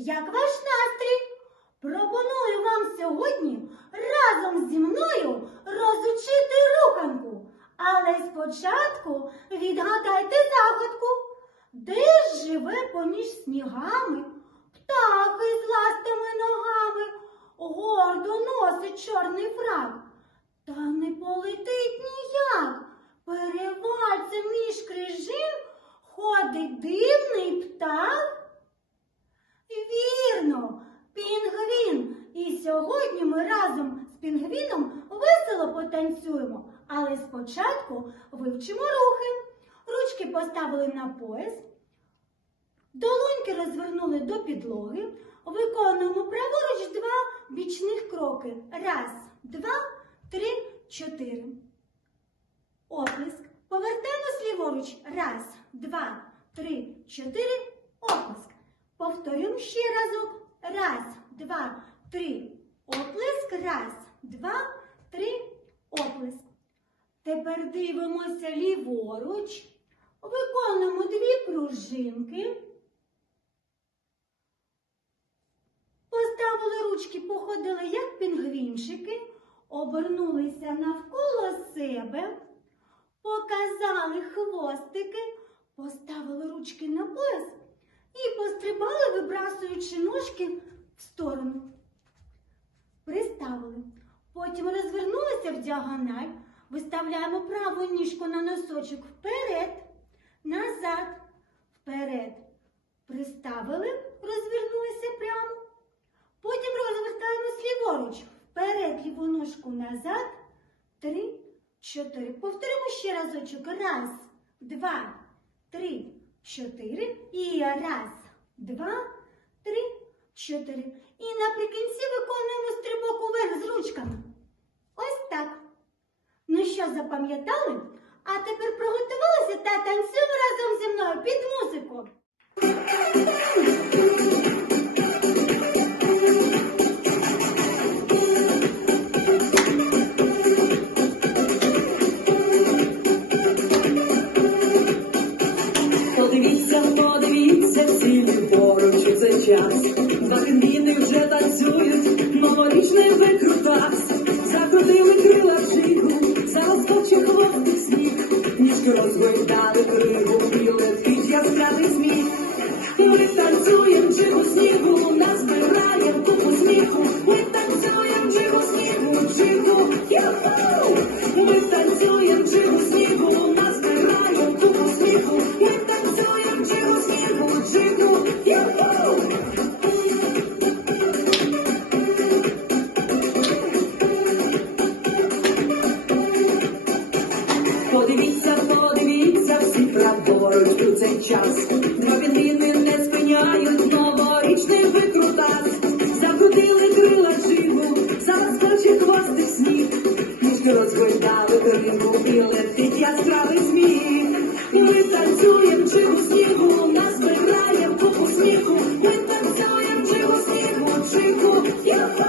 Як ваш настрій? Пропоную вам сьогодні разом зі мною розучити руханку. Але спочатку відгадайте загадку, де живе поміж снігами, птахи з ластими ногами, гордо носить чорний фрак. Та не полетить ніяк. Сьогодні ми разом з пінгвіном весело потанцюємо. Але спочатку вивчимо рухи. Ручки поставили на пояс, долоньки розвернули до підлоги. Виконуємо праворуч два бічних кроки. Раз, два, три, чотири. Оплеск. Повертаємось ліворуч. Раз, два, три, чотири. Оплеск. Повторюємо ще разок. Раз, два, три. Оплеск. Раз, два, три. Оплеск. Тепер дивимося ліворуч. Виконуємо дві пружинки. Поставили ручки, походили як пінгвінчики, обернулися навколо себе, показали хвостики, поставили ручки на пояс і пострибали, вибрасуючи ножки в сторону. Приставили. Потім розвернулися в діагональ, виставляємо праву ніжку на носочок вперед, назад, вперед. Приставили, розвернулися прямо. Потім розвертаємось ліворуч. Вперед ліву ножку назад. Три, чотири. Повторимо ще разочок. Раз, два, три, чотири. І раз, два, три, чотири. І наприкінці виконуємо ручками. Ось так. Ну що, запам'ятали? А тепер приготувалися та танцюємо разом зі мною під музику. Подивіться, подивіться, Ніжки розгойдали летить яскравий сміх. Ми танцюємо джигу снігу, назбираємо купу сміху. Ми танцюємо джигу снігу, джигу, юху! Ми танцюємо джигу снігу, назбираємо купу сміху. Ми танцюємо джигу снігу, джигу, юху! Подивіться, праворуч у цей час. Два не спиняють новорічний викрутас. Закрутили крила джигу, зараз хоче хвостик сніг. Ніжки розгойдали кригу і летить яскравий сміх. Ми танцюємо джигу снігу, назбираємо купу сміху. Ми танцюємо джигу снігу, джигу, юху!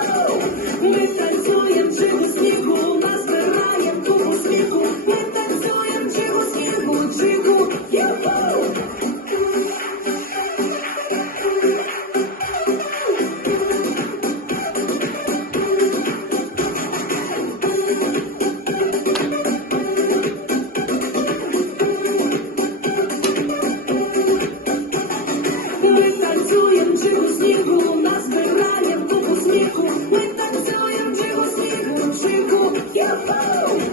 Ми танцюємо джигу снігу, назбираємо купу сміху. Ми танцюємо джигу снігу, джигу, юху!